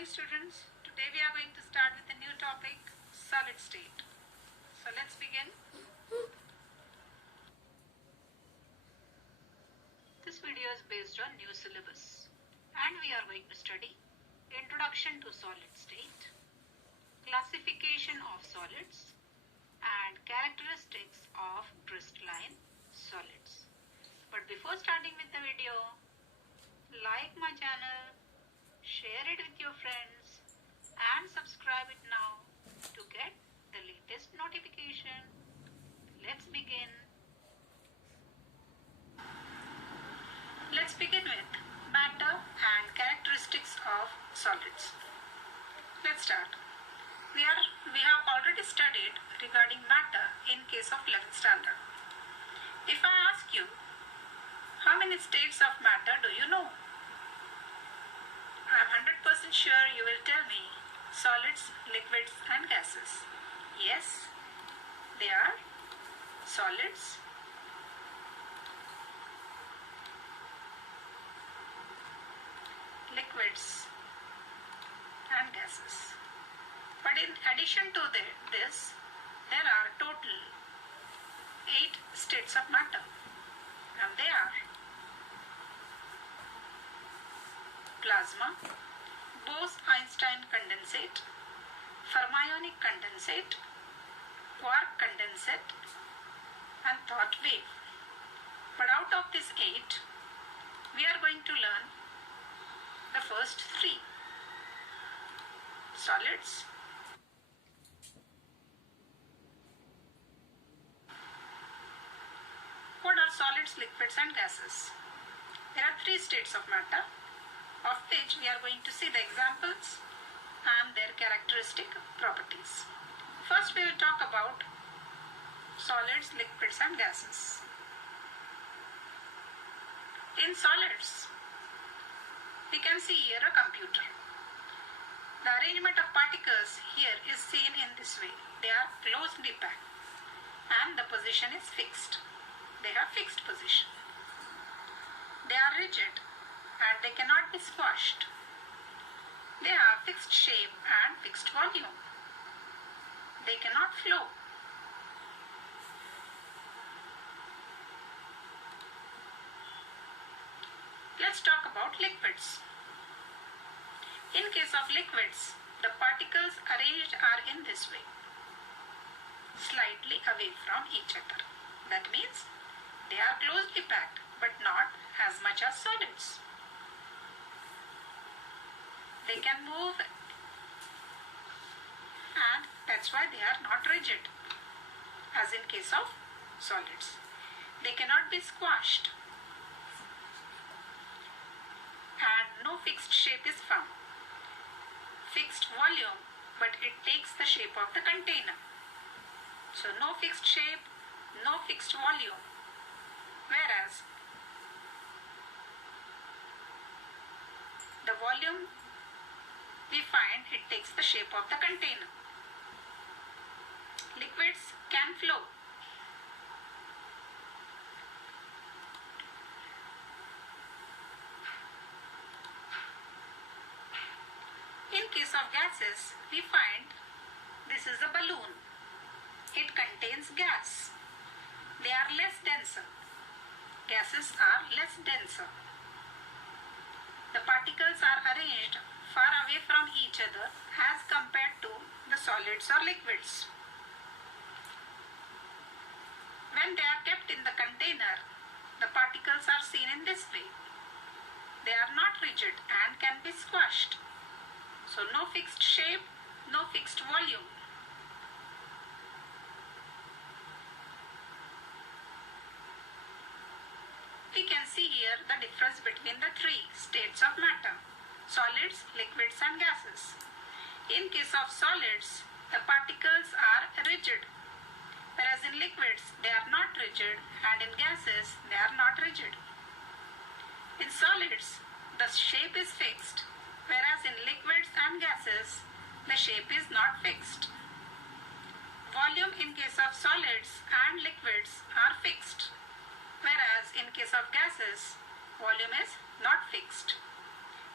morning students. Today we are going to start with a new topic, solid state. So let's begin. This video is based on new syllabus and we are going to study Introduction to Solid State, Classification of Solids and Characteristics of Crystalline Solids. But before starting with the video, like my channel, share it with your friends and subscribe it now to get the latest notification. Let's begin. Let's begin with matter and characteristics of solids. Let's start. We have already studied regarding matter in case of 11th standard. If I ask you, how many states of matter do you know? I am 100% sure you will tell me solids, liquids and gases. Yes, they are solids, liquids and gases. But in addition to this, there are total 8 states of matter, and they are plasma, Bose-Einstein condensate, fermionic condensate, quark condensate and thought wave. But out of these 8, we are going to learn the first 3. Solids, what are solids, liquids and gases? There are 3 states of matter, of which we are going to see the examples and their characteristic properties. First we will talk about solids, liquids and gases. In solids, we can see here a computer. The arrangement of particles here is seen in this way. They are closely packed and the position is fixed. They have fixed position. They are rigid and they cannot be squashed. They have fixed shape and fixed volume. They cannot flow. Let's talk about liquids. In case of liquids, the particles arranged are in this way, slightly away from each other. That means they are closely packed but not as much as solids. They can move and that's why they are not rigid as in case of solids. They cannot be squashed and no fixed shape is found. Fixed volume, but it takes the shape of the container. So no fixed shape, no fixed volume. Whereas the volume we find it takes the shape of the container. Liquids can flow. In case of gases, we find this is a balloon. It contains gas. They are less denser. Gases are less denser. The particles are arranged far away from each other as compared to the solids or liquids. When they are kept in the container, the particles are seen in this way. They are not rigid and can be squashed. So no fixed shape, no fixed volume. We can see here the difference between the 3 states of matter, solids, liquids and gases. In case of solids, the particles are rigid, whereas in liquids they are not rigid and in gases they are not rigid. In solids, the shape is fixed, whereas in liquids and gases, the shape is not fixed. Volume in case of solids and liquids are fixed, whereas in case of gases, volume is not fixed.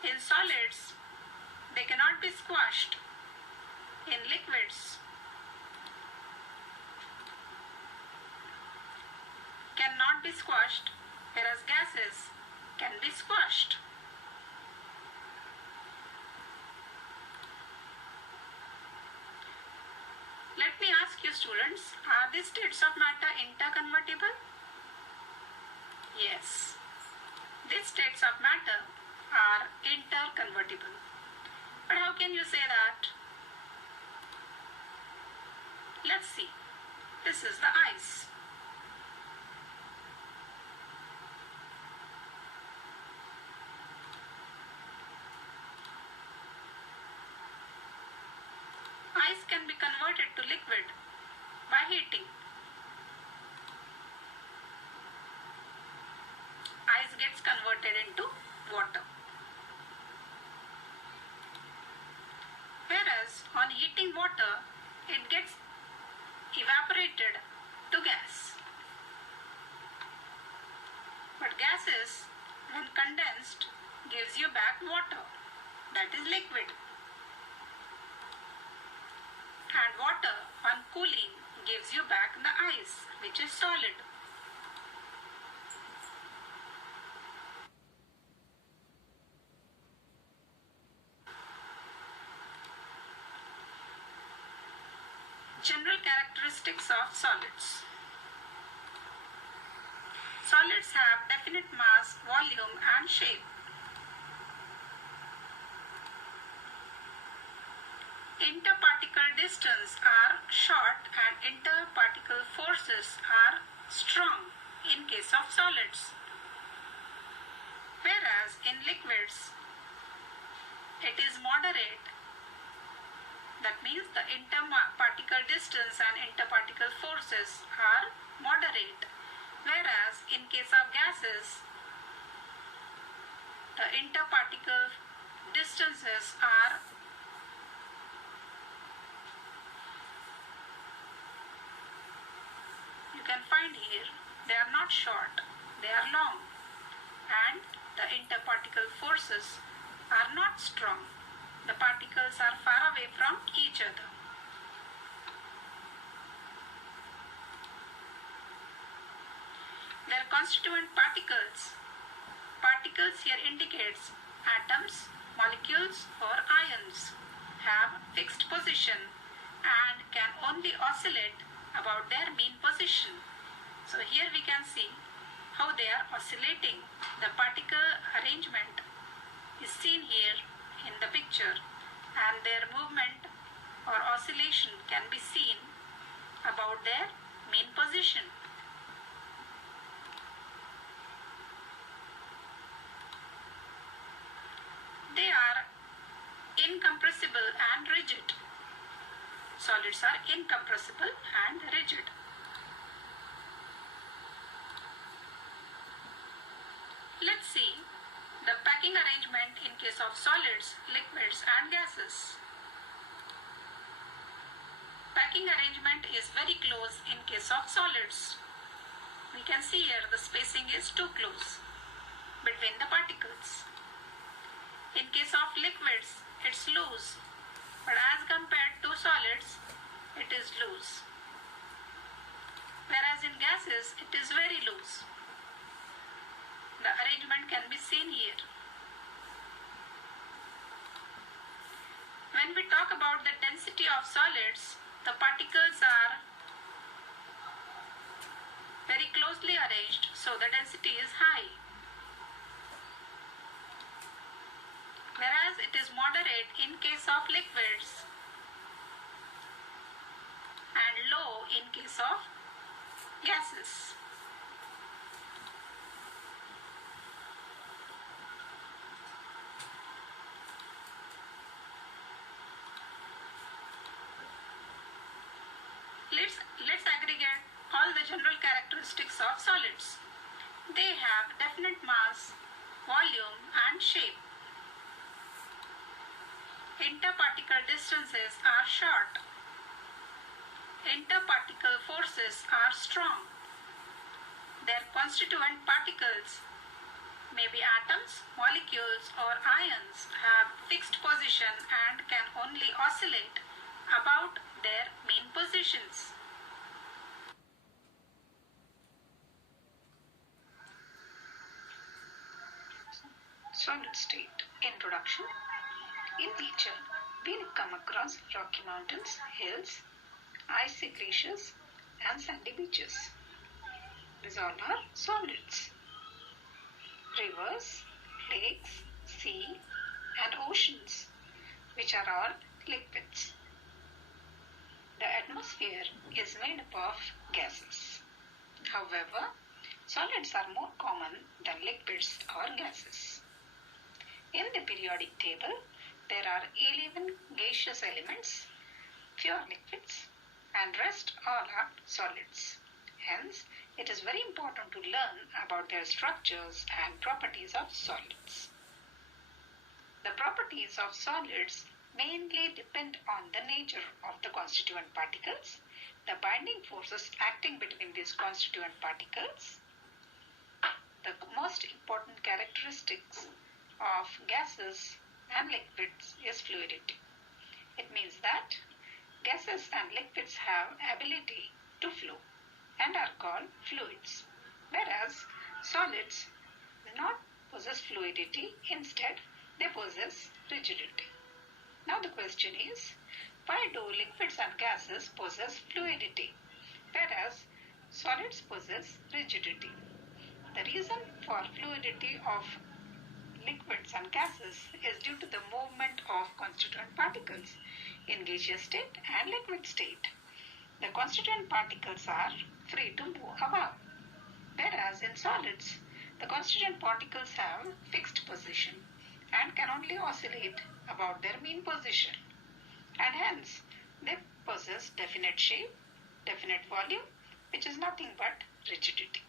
In solids, They cannot be squashed. In liquids, cannot be squashed, whereas gases can be squashed. Let me ask you students, are these states of matter interconvertible? Yes, these states of matter are interconvertible. But how can you say that? Let's see. This is the ice. Ice can be converted to liquid by heating. Ice gets converted into water. Whereas on heating water, it gets evaporated to gas. But gases, when condensed, gives you back water, that is liquid. And water, on cooling, gives you back the ice, which is solid. General characteristics of solids. Solids have definite mass, volume and shape. Interparticle distance are short and interparticle forces are strong in case of solids. Whereas in liquids, it is moderate. That means the interparticle distance and interparticle forces are moderate. Whereas in case of gases, the interparticle distances are you can find here, they are not short, they are long, and the interparticle forces are not strong. The particles are far away from each other. Their constituent particles. Particles here indicates atoms, molecules or ions, have fixed position and can only oscillate about their mean position. So here we can see how they are oscillating. The particle arrangement is seen here in the picture, and their movement or oscillation can be seen about their mean position. They are incompressible and rigid. Solids are incompressible and rigid. Let's see the packing arrangement in case of solids, liquids and gases. Packing arrangement is very close in case of solids. We can see here the spacing is too close between the particles. In case of liquids, it's loose, but as compared to solids, it is loose. Whereas in gases, it is very loose. The arrangement can be seen here. When we talk about the density of solids, the particles are very closely arranged, so the density is high. Whereas it is moderate in case of liquids and low in case of gases. Let's aggregate all the general characteristics of solids. They have definite mass, volume and shape. Interparticle distances are short. Interparticle forces are strong. Their constituent particles, may be atoms, molecules or ions, have fixed position and can only oscillate about their mean positions. Solid state. Introduction. In nature, we come across rocky mountains, hills, icy glaciers, and sandy beaches. These all are solids. Rivers, lakes, sea, and oceans, which are all liquids. The atmosphere is made up of gases. However, solids are more common than liquids or gases. In the periodic table, there are 11 gaseous elements, few are liquids, and rest all are solids. Hence, it is very important to learn about their structures and properties of solids. The properties of solids mainly depend on the nature of the constituent particles, the binding forces acting between these constituent particles. The most important characteristics of gases and liquids is fluidity. It means that gases and liquids have ability to flow and are called fluids, whereas solids do not possess fluidity, instead they possess rigidity. Now the question is, why do liquids and gases possess fluidity, whereas solids possess rigidity? The reason for fluidity of liquids and gases is due to the movement of constituent particles in gaseous state and liquid state. The constituent particles are free to move about, whereas in solids, the constituent particles have fixed position and can only oscillate about their mean position, and hence they possess definite shape, definite volume, which is nothing but rigidity.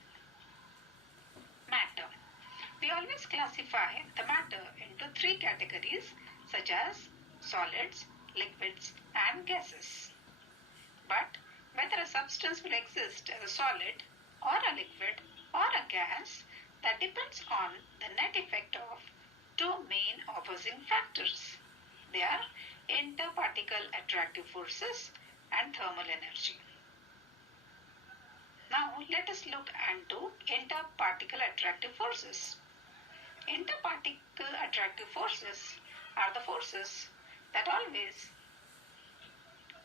Matter. We always classify the matter into three categories such as solids, liquids, and gases. But whether a substance will exist as a solid or a liquid or a gas, that depends on the net effect of two main opposing factors. They are interparticle attractive forces and thermal energy. Now let us look into interparticle attractive forces. Interparticle attractive forces are the forces that always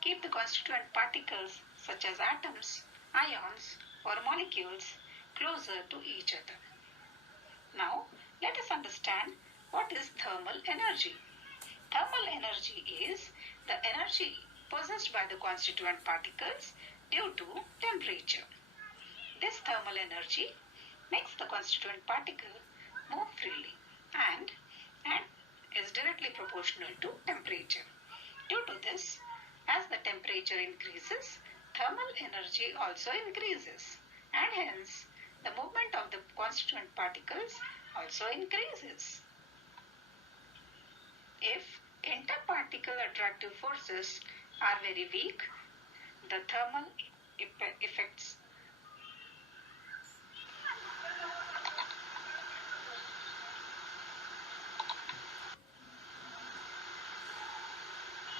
keep the constituent particles such as atoms, ions, or molecules closer to each other. Now let us understand what is thermal energy. Thermal energy is the energy possessed by the constituent particles due to temperature. This thermal energy makes the constituent particle move freely and is directly proportional to temperature. Due to this, as the temperature increases, thermal energy also increases, and hence the movement of the constituent particles also increases. If interparticle attractive forces are very weak, the thermal effects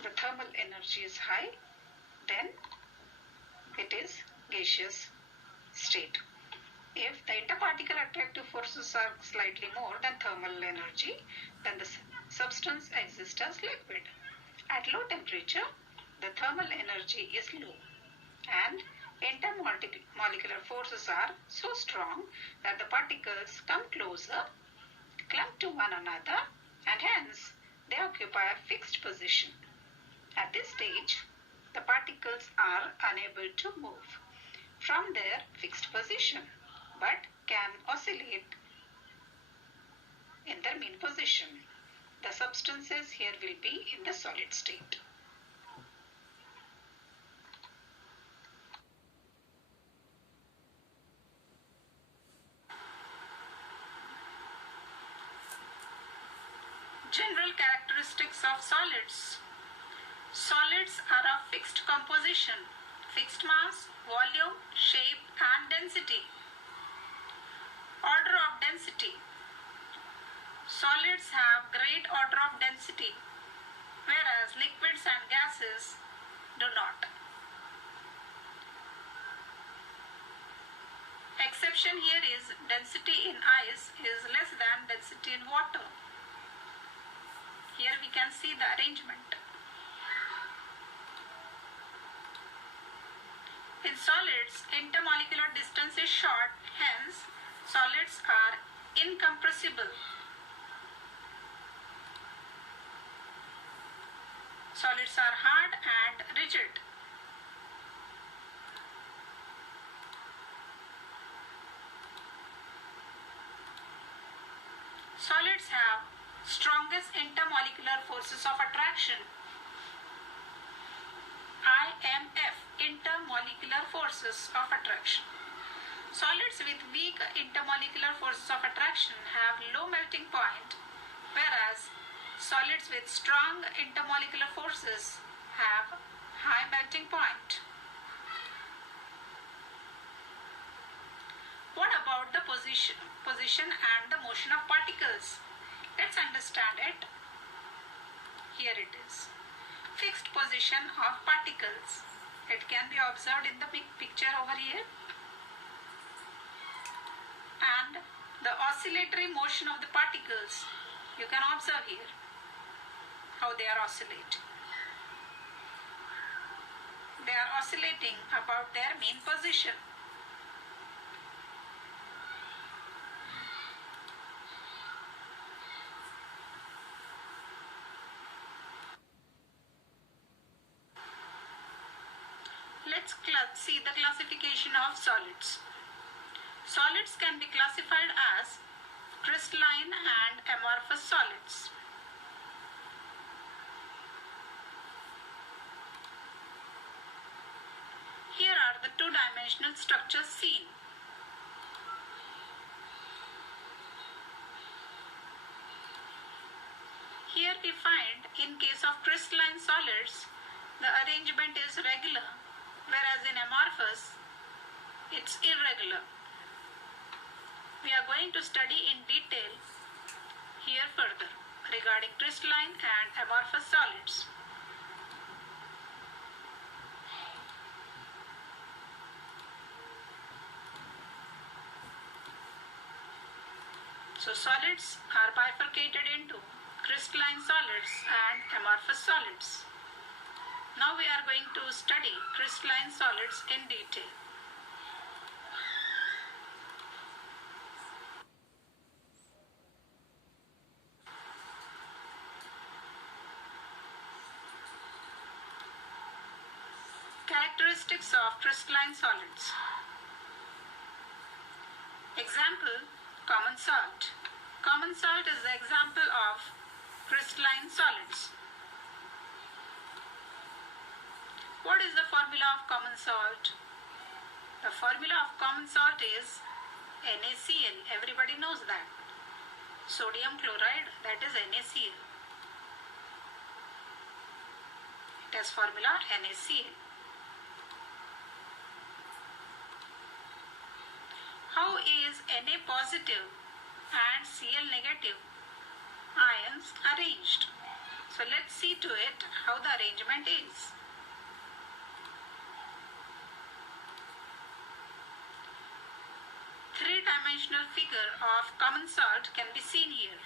the thermal energy is high, then it is gaseous state. If the interparticle attractive forces are slightly more than thermal energy, then the substance exists as liquid. At low temperature, the thermal energy is low, and intermolecular forces are so strong that the particles come closer, clump to one another, and hence they occupy a fixed position. At this stage, the particles are unable to move from their fixed position, but can oscillate in their mean position. The substances here will be in the solid state. General characteristics of solids. Solids are of fixed composition, fixed mass, volume, shape, and density. Order of density. Solids have great order of density density, whereas liquids and gases do not. Exception here is density in ice is less than density in water. Here we can see the arrangement. In solids, intermolecular distance is short, hence solids are incompressible. Solids are hard and rigid. Solids have strongest intermolecular forces of attraction. IMF, intermolecular forces of attraction. Solids with weak intermolecular forces of attraction have low melting point, whereas solids with strong intermolecular forces have high melting point. What about the position and the motion of particles? Let's understand it. Here it is. Fixed position of particles. It can be observed in the big picture over here. And the oscillatory motion of the particles, you can observe here how they are oscillating. They are oscillating about their mean position. Let's see the classification of solids. Solids can be classified as crystalline and amorphous solids. Here are the two-dimensional structures seen. Here we find, in case of crystalline solids, the arrangement is regular, whereas in amorphous, it's irregular. We are going to study in detail here further regarding crystalline and amorphous solids. So solids are bifurcated into crystalline solids and amorphous solids. Now we are going to study crystalline solids in detail. Characteristics of crystalline solids. Example, common salt. Common salt is the example of crystalline solids. What is the formula of common salt? The formula of common salt is NaCl. Everybody knows that. Sodium chloride, that is NaCl. It has formula NaCl. How is Na positive and Cl negative ions arranged? So let's see to it how the arrangement is. Three-dimensional figure of common salt can be seen here.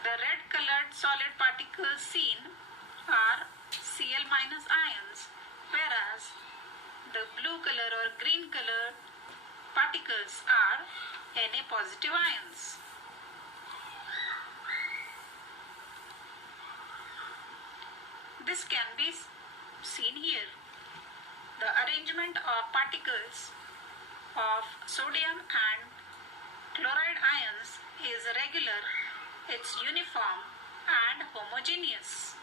The red colored solid particles seen are Cl minus ions, whereas the blue color or green color particles are Na positive ions. This can be seen here. The arrangement of particles of sodium and chloride ions is regular, it's uniform and homogeneous.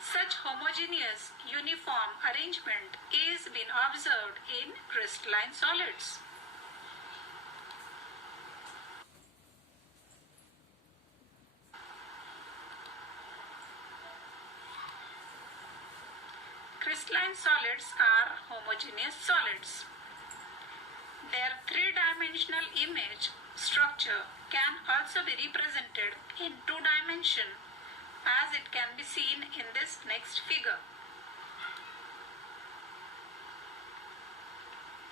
Such homogeneous, uniform arrangement is been observed in crystalline solids. Crystalline solids are homogeneous solids. Their three-dimensional image structure as it can be seen in this next figure.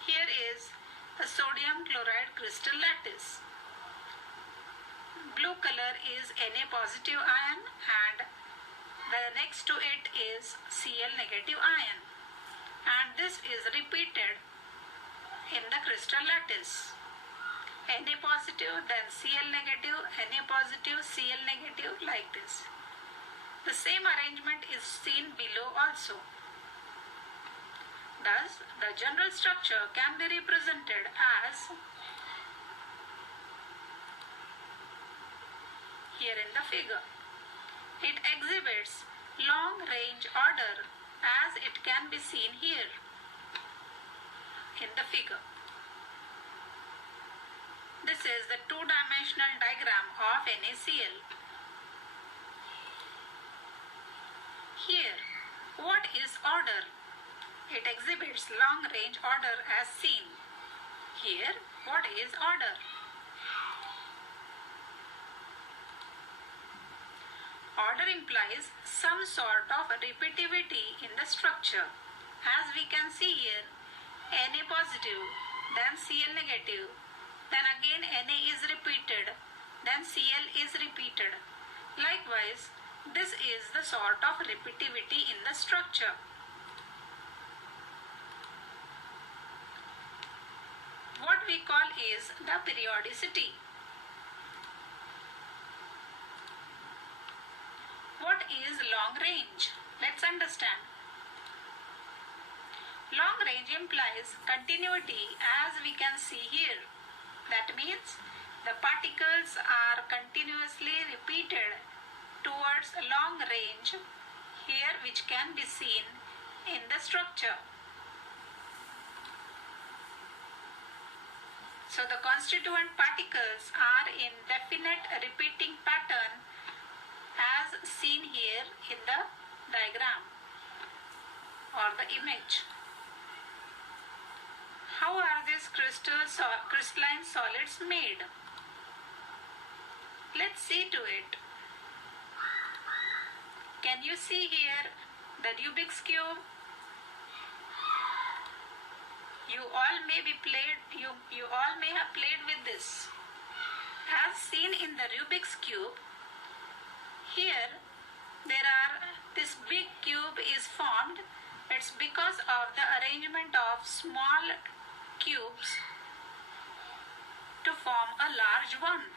Here is a sodium chloride crystal lattice. Blue color is Na positive ion and the next to it is Cl negative ion, and this is repeated in the crystal lattice. Na positive, then Cl negative, Na positive, Cl negative, like this. The same arrangement is seen below also. Thus, the general structure can be represented as here in the figure. It exhibits long range order as it can be seen here in the figure. This is the two-dimensional diagram of NaCl. Here, what is order? It exhibits long range order as seen. Here, what is order? Order implies some sort of repeativity in the structure. As we can see here, Na positive, then Cl negative, then again Na is repeated, then Cl is repeated. Likewise, this is the sort of repeativity in the structure. What we call is the periodicity. What is long range? Let's understand. Long range implies continuity as we can see here. That means the particles are continuously repeated towards a long range here, which can be seen in the structure. So the constituent particles are in definite repeating pattern as seen here in the diagram or the image. How are these crystalline solids made? Let's see to it. Can you see here the Rubik's cube? You all may have played with this. As seen in the Rubik's cube, here this big cube is formed. It's because of the arrangement of small cubes to form a large one.